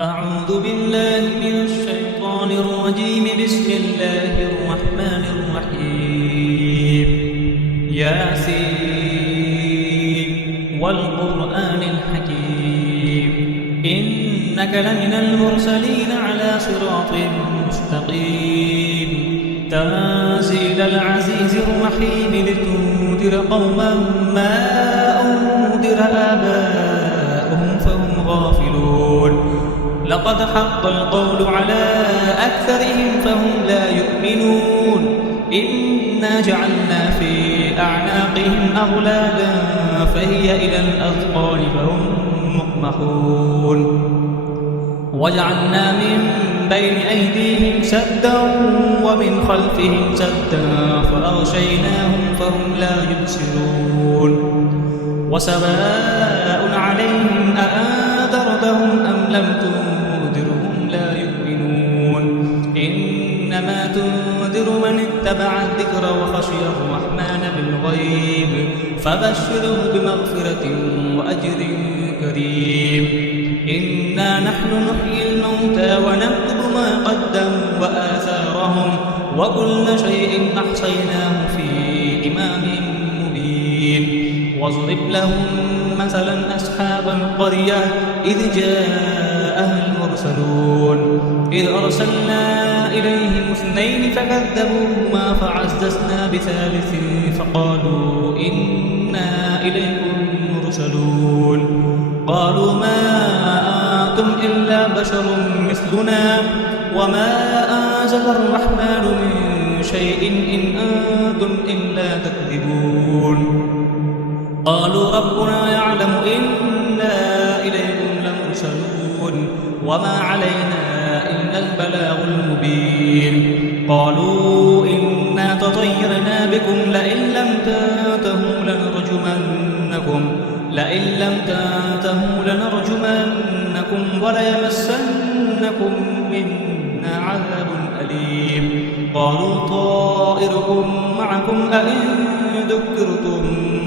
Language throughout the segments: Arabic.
أعوذ بالله من الشيطان الرجيم. بسم الله الرحمن الرحيم. ياسين والقرآن الحكيم إنك لمن المرسلين على صراط مستقيم تنزيل العزيز الرحيم لتنذر قوما ما أنذر آباؤهم فهم غافلون. لقد حق القول على أكثرهم فهم لا يؤمنون. إنا جعلنا في أعناقهم أغلالا فهي إلى الأذقان فهم مقمحون. وجعلنا من بين أيديهم سدا ومن خلفهم سدا فأغشيناهم فهم لا يبصرون. وسواء عليهم أأنذرتهم أم لم تنذرهم لا يؤمنون. إنما تنذر من اتبع الذكر وخشي الرحمن بالغيب فبشره بمغفرة وأجر كريم. إنا نحن نحيي الموتى ونكتب ما قدموا وآثارهم وكل شيء أحصيناه في إمام مبين. واضرب لهم مثلا أصحاب القرية إذ جاءها المرسلون إذ أرسلنا إليهم اثنين فكذبوهما فعززنا بثالث فقالوا إنا إليكم مرسلون. قالوا ما أنتم إلا بشر مثلنا وما أنزل الرحمن من شيء إن أنتم إلا تكذبون. قالوا ربنا يعلم إنا إليكم لمرسلون وما علينا إلا البلاغ المبين. قالوا إنا تطيرنا بكم لئن لم تنتهوا لنرجمنكم وليمسنكم منا عذاب أليم. قالوا طائركم معكم أئن ذكرتم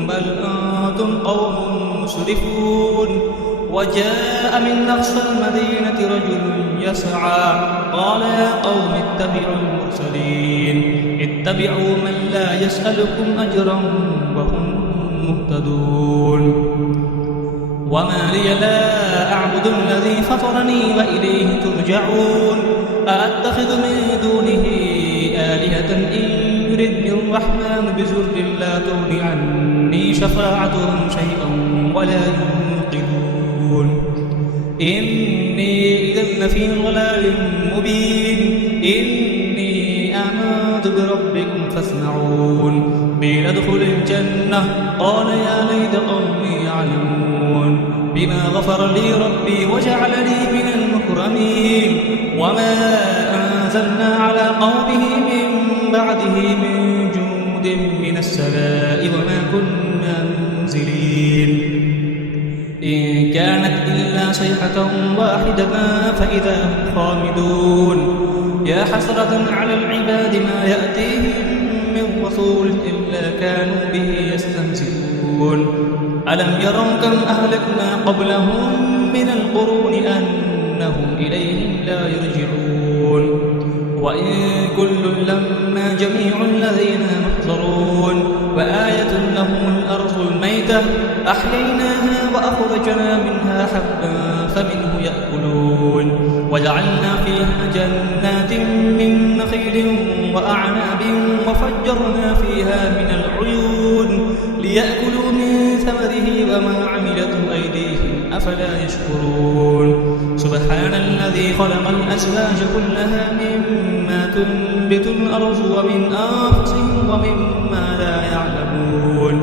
بل أنتم قوم مسرفون. وجاء من أقصى المدينة رجل يسعى قال يا قوم اتبعوا المرسلين اتبعوا من لا يسألكم أجرا وهم مهتدون. وما لي لا أعبد الذي فطرني وإليه ترجعون. أأتخذ من دونه آلهة إن يردني الرحمن بضر لا تغن عني شفاعتهم شيئا ولا ينقذون. إني إذا لفي ضلال مبين. إني آمنت بربكم فاسمعون. قيل ادخل الجنة قال يا ليت قومي يعلمون بما غفر لي ربي وجعلني من المكرمين. وما أنزلنا على قومه من بعده من جند من السماء وما كنا منزلين. إن كانت إلا صيحة واحدة فإذا هم خامدون. يا حسرة على العباد ما يأتيهم من رسول إلا كانوا به يستهزئون. ألم يروا كم أهلكنا قبلهم من القرون أنهم إليهم لا يرجعون. وإن كل لما جميع الذين محضرون. وآية لهم الأرض الميتة أحييناها وأخرجنا منها حبا فمنه يأكلون. وجعلنا فيها جنات من نخيل وأعناب وفجرنا فيها من العيون ليأكلوا من ثمره وما عملته أيديهم أفلا يشكرون. سبحان الذي خلق الأزواج كلها مما تنبت الأرض ومن أنفسهم ومما لا يعلمون.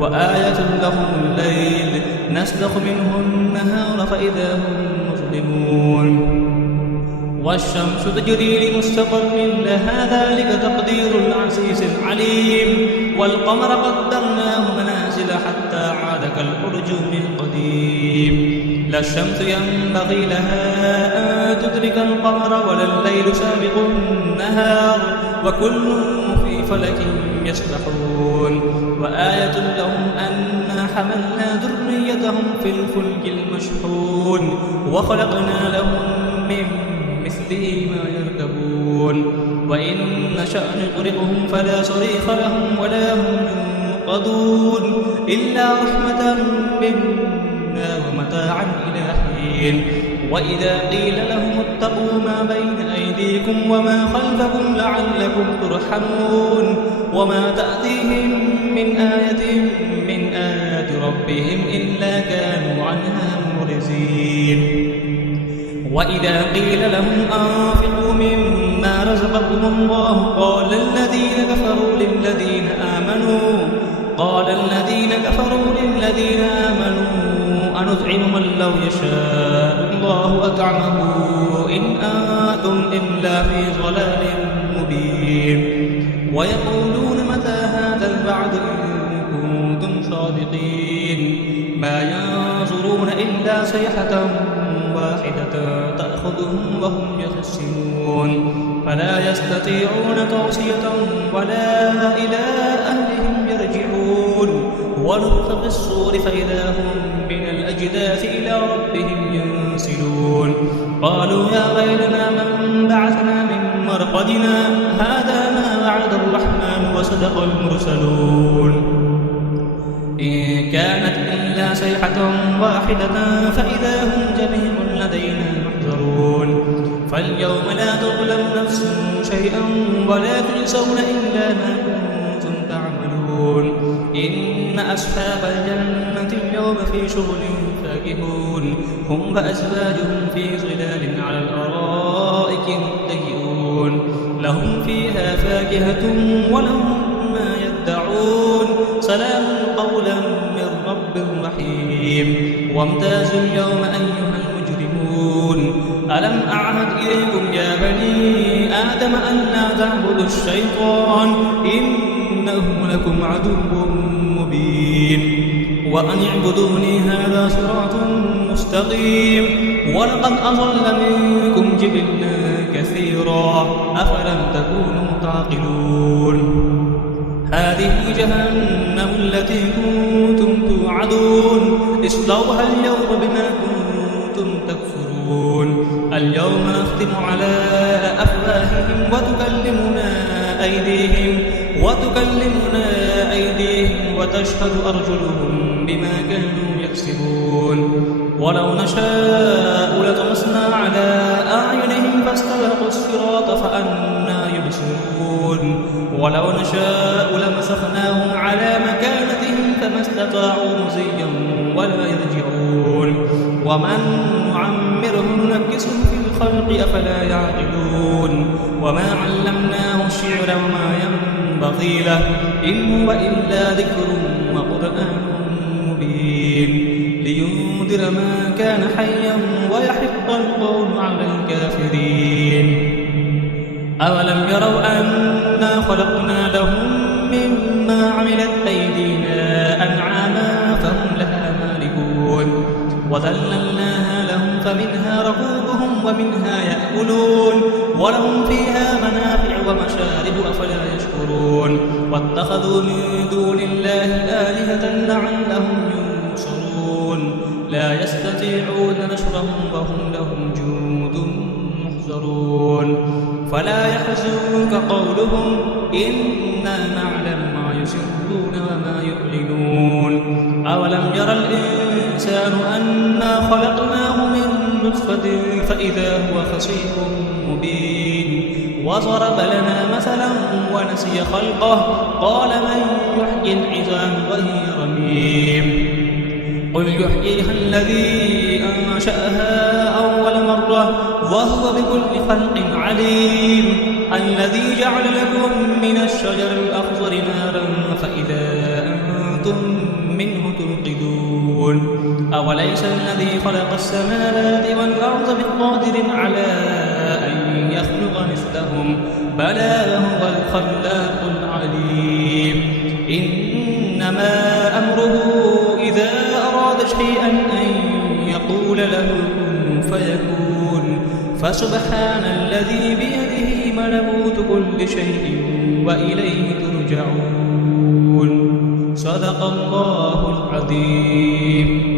وآية لهم الليل نسلخ منه النهار فإذا هم مظلمون. والشمس تجري لمستقر لها ذلك تقدير العزيز العليم. والقمر قدرناه منازل حتى عاد كالأرجون القديم. لا الشمس ينبغي لها أن تدرك القمر ولا الليل سابق النهار وكل في فلك يسبحون. وآية لهم أنا حملنا ذريتهم في الفلك المشحون وخلقنا لهم تغرقهم فلا صريخ لهم ولا هم ينقذون إلا رحمة منا ومتاعا إلى حين وإذا قيل لهم اتقوا ما بين أيديكم وما خلفكم لعلكم ترحمون وما تأتيهم من آية من آيات ربهم إلا كانوا عنها معرضين وإذا قيل لهم أنفقوا مما رزقكم الله قال الذين كفروا للذين آمنوا أنطعم من لو يشاء الله أطعمه إن أنتم إلا في ضلال مبين ويقولون متى هذا الوعد إن كنتم صادقين ما ينظرون إلا صيحة واحدة تأخذهم وهم يخسرون فلا يستطيعون توصية ولا إلى أهلهم يرجعون ونفخ في الصور فإذا هم من الأجداث إلى ربهم ينسلون قالوا يا ويلنا من بعثنا من مرقدنا هذا ما وعد الرحمن وصدق المرسلون إن كانت إلا صيحة واحدة فإذا هم جميع لدينا محضرون فاليوم لا تظلم نفس شيئا ولا تجزون إلا ما كنتم تعملون إن أصحاب الجنة اليوم في شغل فاكهون هم وأزواجهم في ظلال على الأرائك متكئون لهم فيها فاكهة ولهم ما يدعون سلام قولا من رب رحيم وامتازوا اليوم أيها المجرمون ألم أعهد إليكم يا بني آدم أن لا تعبدوا الشيطان إنه لكم عدو مبين وأن اعبدوني هذا صراط مستقيم ولقد أضل منكم جبلا كثيرا أفلم تكونوا تعقلون هذه جهنم التي كنتم توعدون اصلوها اليوم بما كنتم تكفرون اليوم نختم على أفواههم وتكلمنا أيديهم وتشهد أرجلهم بما كانوا يكسبون ولو نشاء لطمسنا على أعينهم فاستبقوا الصراط فأنى يبصرون ولو نشاء لمسخناهم على مكانتهم فما استطاعوا مزيا ولا يرجعون ومن نعمره ننكسه في الخلق أفلا يعقلون وما علمناه الشعر وما ينبغي له إن هو إلا ذكر وقرآن مبين لينذر ما كان حيا ويحق القول على الكافرين أولم يروا أنا خلقنا لهم مما عملت أيدينا أنعاما فهم لها مالكون وذللناها لهم فمنها ركوبهم ومنها يأكلون ولهم فيها منافع ومشارب أفلا يشكرون واتخذوا من دون الله آلهة لعلهم ينصرون لا يستطيعون نصرهم وهم لهم جند محضرون فلا يحزنك قولهم إنا نعلم ما يسرون وما يعلنون أولم يرى الإنسان أنا خلقناه من نطفة فإذا هو خصيم مبين وضرب لنا مثلا ونسي خلقه قال من يحيي العظام وهي رميم قل يحييها الذي أنشأها أول مرة وهو بكل خلق عليم الذي جعل لكم من الشجر الأخضر نارا فإذا أنتم منه توقدون أوليس الذي خلق السماوات والأرض بقادر على أن يخلق مثلهم بلى وهو الخلاق العليم إنما أمره إذا أراد شيئا أن يقول له كن فيكون فسبحان الذي بيده ملكوت كل شيء وإليه ترجعون صدق الله العظيم.